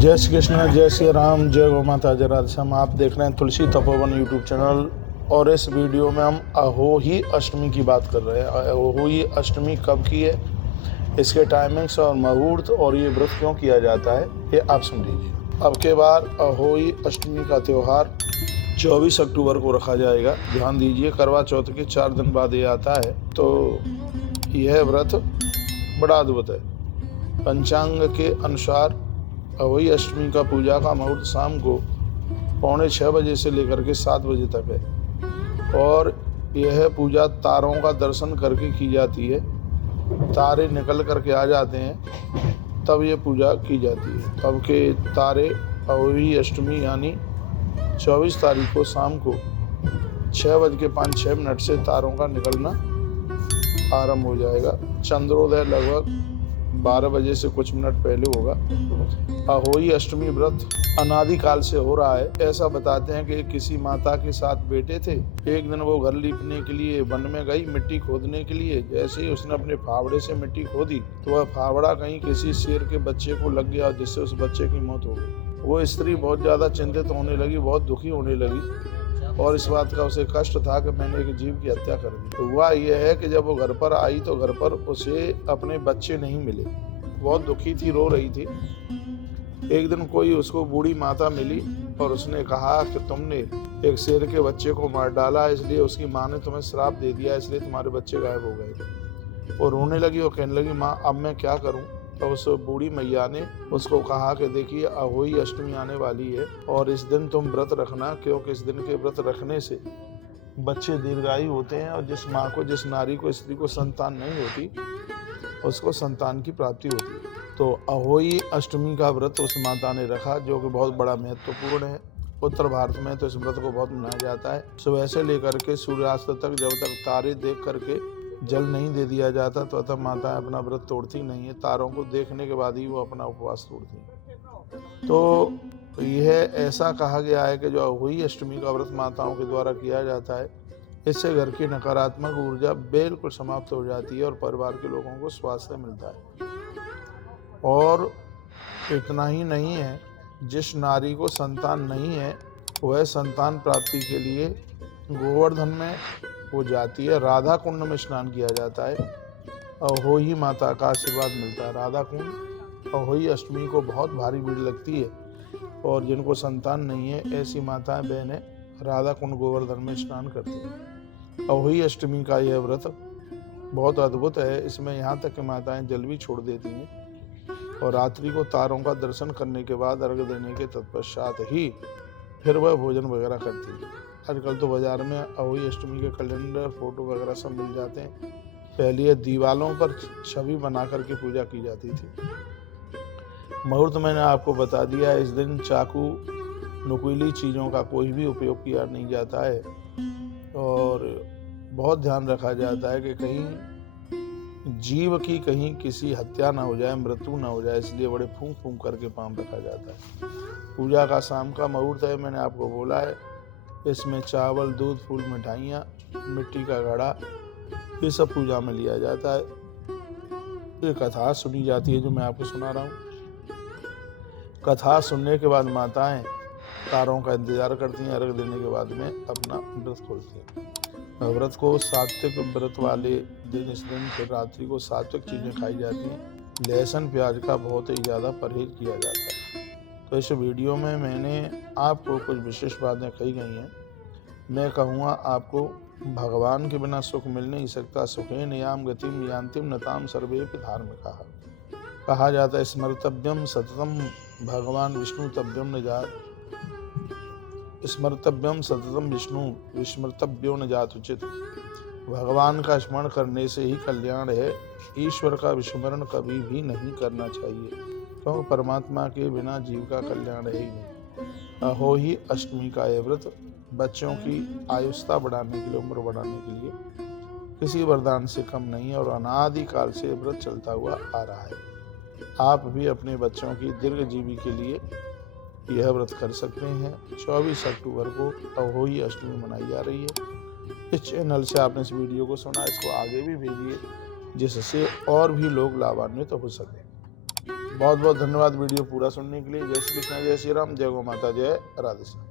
जय श्री कृष्ण, जय श्री राम, जय गौ माता, जय राधेश्याम। आप देख रहे हैं तुलसी तपोवन यूट्यूब चैनल और इस वीडियो में हम अहोई अष्टमी की बात कर रहे हैं। अहोई अष्टमी कब की है, इसके टाइमिंग्स और मुहूर्त और ये व्रत क्यों किया जाता है, ये आप सुन लीजिए। अब के बार अहोई अष्टमी का त्यौहार 24 अक्टूबर को रखा जाएगा। ध्यान दीजिए, करवा चौथ के 4 दिन बाद ये आता है, तो यह व्रत बड़ा अद्भुत है। पंचांग के अनुसार अहोई अष्टमी का पूजा का मुहूर्त शाम को 5:45 बजे से लेकर के 7 बजे तक है और यह पूजा तारों का दर्शन करके की जाती है। तारे निकल करके आ जाते हैं तब ये पूजा की जाती है। तब के तारे अहोई अष्टमी यानी 24 तारीख को शाम को 6:05 से तारों का निकलना आरंभ हो जाएगा। चंद्रोदय लगभग 12 बजे से कुछ मिनट पहले होगा। अहोई अष्टमी व्रत अनादिकाल से हो रहा है। ऐसा बताते हैं कि किसी माता के साथ बेटे थे। एक दिन वो घर लीपने के लिए वन में गई, मिट्टी खोदने के लिए। जैसे ही उसने अपने फावड़े से मिट्टी खोदी तो वह फावड़ा कहीं किसी शेर के बच्चे को लग गया, जिससे उस बच्चे की मौत हो गई। वो स्त्री बहुत ज्यादा चिंतित होने लगी, बहुत दुखी होने लगी और इस बात का उसे कष्ट था कि मैंने एक जीव की हत्या कर दी। तो हुआ यह है कि जब वो घर पर आई तो घर पर उसे अपने बच्चे नहीं मिले। बहुत दुखी थी, रो रही थी। एक दिन कोई उसको बूढ़ी माता मिली और उसने कहा कि तुमने एक शेर के बच्चे को मार डाला, इसलिए उसकी माँ ने तुम्हें श्राप दे दिया, इसलिए तुम्हारे बच्चे गायब हो गए। और रोने लगी और कहने लगी, माँ अब मैं क्या करूं। तो उस बूढ़ी मैया ने उसको कहा कि देखिए, अहोई अष्टमी आने वाली है और इस दिन तुम व्रत रखना, क्योंकि इस दिन के व्रत रखने से बच्चे दीर्घायु होते हैं और जिस माँ को, जिस नारी को, स्त्री को संतान नहीं होती, उसको संतान की प्राप्ति होती है। तो अहोई अष्टमी का व्रत उस माता ने रखा, जो कि बहुत बड़ा महत्वपूर्ण है। उत्तर भारत में तो इस व्रत को बहुत मनाया जाता है। सुबह से लेकर के सूर्यास्त तक जब तक तारे देख करके जल नहीं दे दिया जाता तो तब माता अपना व्रत तोड़ती नहीं है। तारों को देखने के बाद ही वो अपना उपवास तोड़ती है। तो यह ऐसा कहा गया है कि जो अहोई अष्टमी का व्रत माताओं के द्वारा किया जाता है, इससे घर की नकारात्मक ऊर्जा बिल्कुल समाप्त हो जाती है और परिवार के लोगों को स्वास्थ्य मिलता है। और इतना ही नहीं है, जिस नारी को संतान नहीं है वह संतान प्राप्ति के लिए गोवर्धन में वो जाती है, राधा कुंड में स्नान किया जाता है। अहोई माता का आशीर्वाद मिलता है। राधा कुंड अहोई अष्टमी को बहुत भारी भीड़ लगती है और जिनको संतान नहीं है ऐसी माताएं बहनें राधा कुंड गोवर्धन में स्नान करती हैं। अहोई अष्टमी का यह व्रत बहुत अद्भुत है। इसमें यहाँ तक कि माताएं जल भी छोड़ देती हैं और रात्रि को तारों का दर्शन करने के बाद अर्घ देने के तत्पश्चात ही फिर वह भोजन वगैरह करती है। आजकल तो बाजार में अहोई अष्टमी के कैलेंडर, फोटो वगैरह सब मिल जाते हैं। पहले ये दीवालों पर छवि बना करके पूजा की जाती थी। मुहूर्त मैंने आपको बता दिया। इस दिन चाकू, नुकीली चीज़ों का कोई भी उपयोग किया नहीं जाता है और बहुत ध्यान रखा जाता है कि कहीं जीव की कहीं किसी हत्या ना हो जाए, मृत्यु ना हो जाए, इसलिए बड़े फूंक फूंक करके पाँव रखा जाता है। पूजा का शाम का मुहूर्त है, मैंने आपको बोला है। इसमें चावल, दूध, फूल, मिठाइयाँ, मिट्टी का घड़ा, ये सब पूजा में लिया जाता है। ये कथा सुनी जाती है जो मैं आपको सुना रहा हूँ। कथा सुनने के बाद माताएं तारों का इंतजार करती हैं। अर्घ देने के बाद में अपना व्रत खोलती हैं। व्रत को सात्विक व्रत वाले दिन, इस दिन फिर रात्रि को सात्विक चीज़ें खाई जाती हैं। लहसुन प्याज का बहुत ही ज़्यादा परहेज किया जाता है। तो इस वीडियो में मैंने आपको कुछ विशेष बातें कही गई हैं। मैं कहूँगा आपको, भगवान के बिना सुख मिल नहीं सकता। सुखेन याम गतिम यान्तिम नताम सर्वेपि धार्मिकाः। कहा जाता है, स्मर्तव्यम सततम भगवान विष्णु तव्यम न जात, स्मर्तव्यम सततम विष्णु विस्मर्तव्यो न जात उचित। भगवान का स्मरण करने से ही कल्याण है। ईश्वर का विस्मरण कभी भी नहीं करना चाहिए, क्योंकि परमात्मा के बिना जीव का कल्याण है ही नहीं। अहोई अष्टमी का यह व्रत बच्चों की आयुष्ता बढ़ाने के लिए, उम्र बढ़ाने के लिए किसी वरदान से कम नहीं है और अनादिकाल से व्रत चलता हुआ आ रहा है। आप भी अपने बच्चों की दीर्घजीवी के लिए यह व्रत कर सकते हैं। 24 अक्टूबर को अहोई अष्टमी मनाई जा रही है। इस चैनल से आपने इस वीडियो को सुना, इसको आगे भी भेजिए जिससे और भी लोग लाभान्वित हो सकें। बहुत बहुत धन्यवाद वीडियो पूरा सुनने के लिए। जय श्री कृष्ण, जय श्री राम, जय गौ माता, जय राधे श्याम।